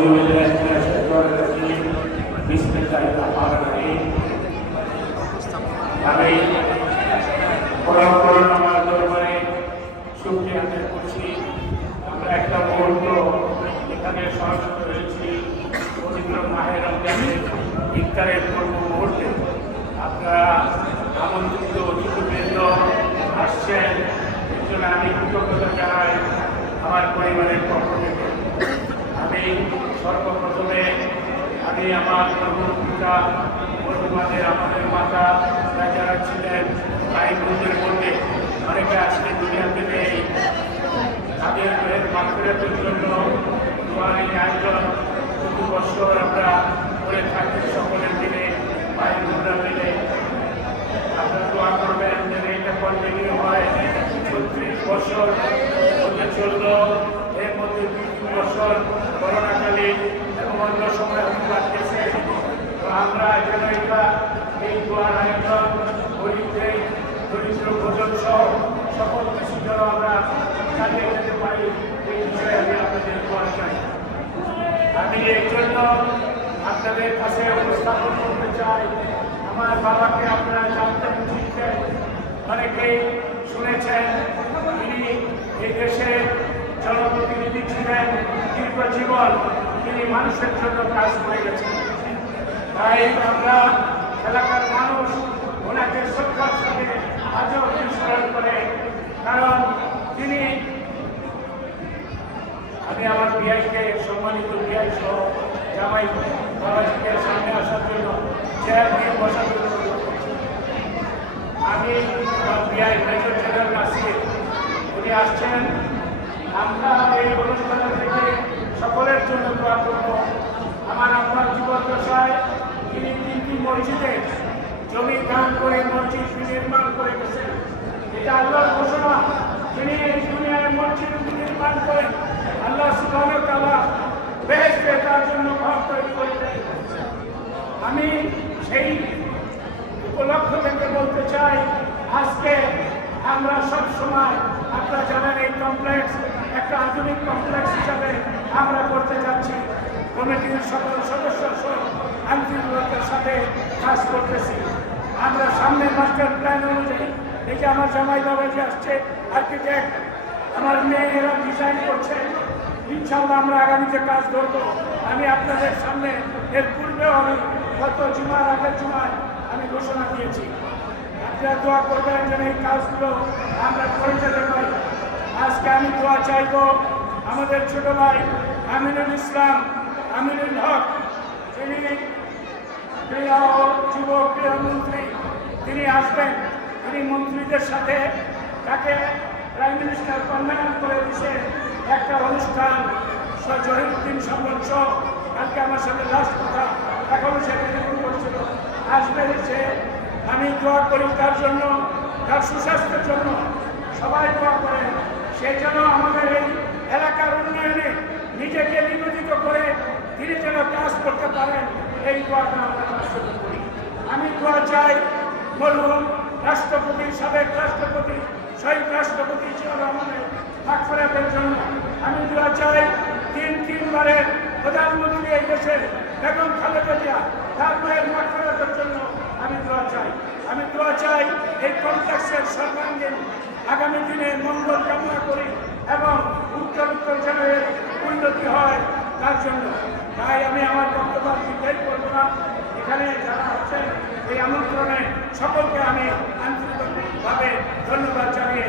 بالله من الشيطان الرجيم بسم الله الرحمن الرحيم আমি পরম আমার দরবারে শুকরিয়া আদায় করছি। আমরা একটা মুহূর্ত এখানে সমবেত হয়েছি পবিত্র মাহে রমজানের ইফতারের পূর্ব মুহূর্তে। আপনারা আমন্ত্রিত অতিথিবৃন্দ আসছেন, এর জন্য আমি কৃতজ্ঞতা জানাই আমার পরিবারের পক্ষ থেকে। আমি সর্বপ্রথমে আমার পিতা বর্তমানের আমাদের মাতা যারা ছিলেন ভাইবোনদের মধ্যে অনেকে আজকে দুনিয়াতে নেই, তাদের মাগফিরাতের জন্য দোয়ার এই আয়োজন প্রতি বছর আমরা করে থাকি। সকলের দিনে ভাই বোনরা মিলে আপনারা দোয়া করবেন যেন এটা কন্টিনিউ হয়। 36 বছর হতে চলল, এর মধ্যে 2 বছর করোনাকালীন এবং অন্য সময় লাগতেছে। তো আমরা যেন এটা এই দোয়ার আয়োজন দরিদ্র ভোজন সহ সকল কিছু যেন আমরা চালিয়ে যেতে পারি, এই বিষয়ে আমি আপনাদের দোয়া চাই। আমি এই জন্য আপনাদের কাছে উপস্থাপন করতে চাই, আমার বাবাকে আপনারা জানতেন, শিখছেন, অনেকেই শুনেছেন। তিনি এই দেশের জনপ্রতিনিধি ছিলেন দীর্ঘ জীবন, তিনি মানুষের জন্য কাজ করে গেছেন। তাই আমরা এলাকার মানুষ ওনাকে শ্রদ্ধার সাথে আজও স্মরণ করে, কারণ তিনি আমি আমার বিআইকে সম্মানিত বিআই সহ জামাই বাবাজিকে সামনে আসার জন্য চেয়ার দিয়ে বসার জন্য আমি আমার বিআই মেজর জেনারেল নাসির উনি আসছেন। আমরা এই অনুষ্ঠান থেকে সকলের জন্য দোয়া করব। আমার আপনার জীবদ্দশায় তিনি 3টি মসজিদে জমি দান করে মসজিদ নির্মাণ করে গেছেন। এটা আল্লাহর ঘোষণা। তিনি এই দুনিয়ায় মসজিদ নির্মাণ করেন, আল্লাহ সুবহানাহু ওয়া তাআলা বেহেশতে তার জন্য ঘর তৈরি করে দেন। আমি সেই উপলক্ষ থেকে বলতে চাই, আজকে আমরা সব সময় আপনারা জানেন এই কমপ্লেক্স একটা আধুনিক কমপ্লেক্স হিসাবে আমরা করতে যাচ্ছি। কমিটির সকল সদস্য সহ আন্তরিকতার সাথে কাজ করতেছি। আমরা সামনের মাস্টার প্ল্যান অনুযায়ী এই যে আমার জামাই বাবাজি আসছে, আর্কিটেক্ট, আমার মেয়েরা ডিজাইন করছে, ইনশাআল্লাহ আমরা আগামীতে কাজ করব। আমি আপনাদের সামনে এর পূর্বেও আমি গত জুমার আগের জুমায় আমি ঘোষণা দিয়েছি। আপনারা দোয়া করবেন যেন এই কাজগুলো আমরা করে যেতে পারি। আজকে আমি দোয়া চাইব আমাদের ছোট ভাই আমিনুল ইসলাম, আমিনুল হক, যিনি প্রিয় যুব ক্রীড়ামন্ত্রী, তিনি আসবেন। তিনি মন্ত্রীদের সাথে তাকে প্রাইম মিনিস্টার কনভেনর করে দিচ্ছে একটা অনুষ্ঠান। জহিরুদ্দিন সম্বল সহ কালকে আমার সাথে লাস্ট কথা, এখনো সে টেলিফোন করছিল, আসবে সে। আমি দোয়া করি তার জন্য, তার সুস্বাস্থ্যের জন্য। সবাই দোয়া করেন সেই যেন আমাদের এই এলাকার উন্নয়নে নিজেকে নিবেদিত করে তিনি যেন কাজ করতে পারেন, এই দোয়াটা আমরা কাজ করতে করি। আমি দোয়া চাই মরহুম রাষ্ট্রপতি, সাবেক রাষ্ট্রপতি, শহীদ রাষ্ট্রপতি জিয়াউর রহমানের মাগফিরাতের জন্য। আমি দোয়া চাই তিনবারের প্রধানমন্ত্রী এই দেশের বেগম খালেদা জিয়া, তার মায়ের মাগফিরাতের জন্য আমি দোয়া চাই। আমি দোয়া চাই এই কমপ্লেক্সের সর্বাঙ্গীন আগামী দিনে মঙ্গল কামনা করি এবং উত্তর যেন এর উন্নতি হয় তার জন্য। তাই আমি আমার বক্তব্য দীর্ঘায়িত করব না। এখানে যারা আছেন এই আমন্ত্রণে সকলকে আমি আন্তরিকভাবে ধন্যবাদ জানিয়ে